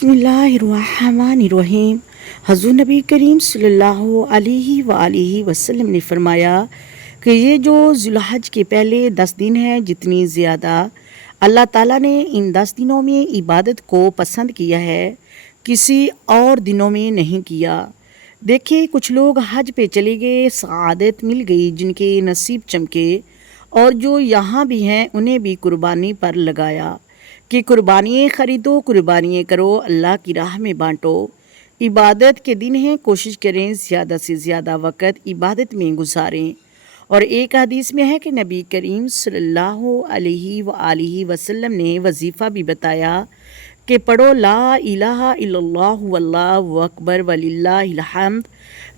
बिस्मिल्लाहिर्रहमानिर्रहीम। हज़ूर नबी करीम सल्लल्लाहु अलैहि वआलिहि वसल्लम ने फरमाया कि ये जो ज़ुल्हज के पहले 10 दिन हैं, जितनी ज़्यादा अल्लाह ताला ने इन 10 दिनों में इबादत को पसंद किया है, किसी और दिनों में नहीं किया। देखिए, कुछ लोग हज पे चले गए, सआदत मिल गई, जिनके नसीब चमके, और जो यहाँ भी हैं उन्हें भी कुर्बानी पर लगाया कि कुर्बानियाँ ख़रीदो, कुर्बानियाँ करो, अल्लाह की राह में बांटो। इबादत के दिन हैं, कोशिश करें ज़्यादा से ज़्यादा वक़्त इबादत में गुजारें। और एक हदीस में है कि नबी करीम सल्लल्लाहु अलैहि वआलिहि वसल्लम ने वजीफ़ा भी बताया कि पढ़ो ला इलाहा इल्लल्लाहु वल्लाहु अकबर वलिल्लाहिल हम्द,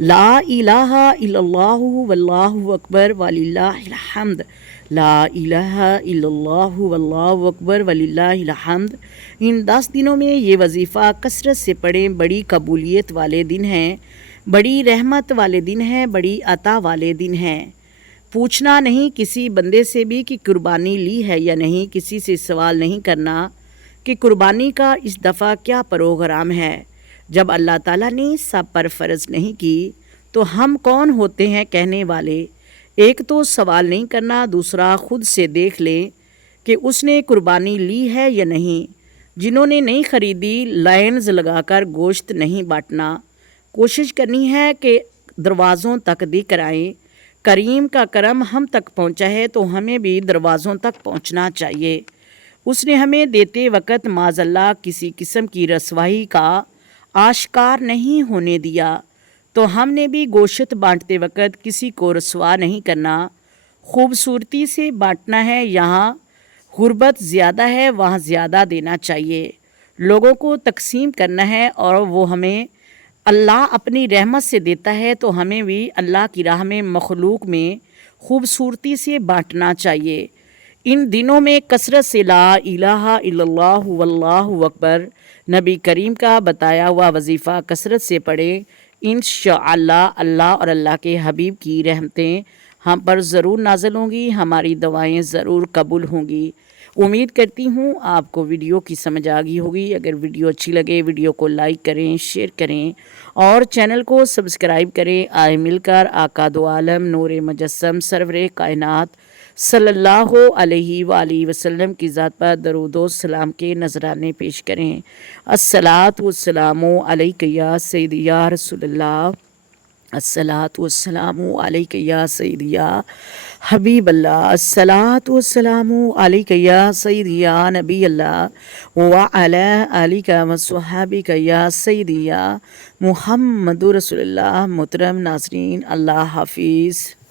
ला इलाहा इल्लल्लाहु वल्लाहु अकबर वलिल्लाहिल हम्द, ला इलाहा इल्लल्लाहु वल्लाहु अकबर वलिल्लाहिल हम्द। इन 10 दिनों में ये वजीफ़ा कसरत से पढ़ें। बड़ी कबूलियत वाले दिन हैं, बड़ी रहमत वाले दिन हैं, बड़ी अता वाले दिन हैं। पूछना नहीं किसी बंदे से भी कि कुर्बानी ली है या नहीं, किसी से सवाल नहीं करना कि कुर्बानी का इस दफ़ा क्या प्रोग्राम है। जब अल्लाह ताला ने सब पर फ़र्ज़ नहीं की तो हम कौन होते हैं कहने वाले। एक तो सवाल नहीं करना, दूसरा ख़ुद से देख लें कि उसने कुर्बानी ली है या नहीं। जिन्होंने नहीं ख़रीदी, लाइन्स लगाकर गोश्त नहीं बांटना। कोशिश करनी है कि दरवाज़ों तक दिख आएँ। करीम का करम हम तक पहुंचा है तो हमें भी दरवाज़ों तक पहुंचना चाहिए। उसने हमें देते वक़्त माज़अल्लाह किसी किस्म की रसवाई का आश्कार नहीं होने दिया, तो हमने भी गोश्त बांटते वक़्त किसी को रसवा नहीं करना। खूबसूरती से बांटना है। यहाँ गुर्बत ज़्यादा है, वहाँ ज़्यादा देना चाहिए। लोगों को तकसीम करना है और वो हमें अल्लाह अपनी रहमत से देता है, तो हमें भी अल्लाह की राह में मखलूक में खूबसूरती से बांटना चाहिए। इन दिनों में कसरत से ला इलाहा इल्लल्लाहु वल्लाहु अकबर, नबी करीम का बताया हुआ वजीफ़ा कसरत से पढ़ें। इंशाअल्लाह अल्लाह और अल्लाह के हबीब की रहमतें हम पर ज़रूर नाज़िल होंगी, हमारी दुआएं ज़रूर कबूल होंगी। उम्मीद करती हूँ आपको वीडियो की समझ आ गई होगी। अगर वीडियो अच्छी लगे वीडियो को लाइक करें, शेयर करें और चैनल को सब्सक्राइब करें। आए मिलकर आका दो आलम नूर मुजस्सम सरवरे कायनात सल्लल्लाहु अलैहि वालैहि वसल्लम की ज़ात पर दरूद सलाम के नजराने पेश करें। अस्सलातु वस्सलामु अलैका या सय्यदी या रसूलल्लाह, अस्सलातु वस्सलामु अलैका या सय्यदी या हबीब अल्लाह, अस्सलातु वस्सलामु अलैका या सय्यदी या नबी अल्लाह व अला आलिका व स्वहाबिका या सय्यदी या मुहम्मदुर रसूलुल्लाह। मोहतरम नाज़रीन, अल्लाह हाफिज़।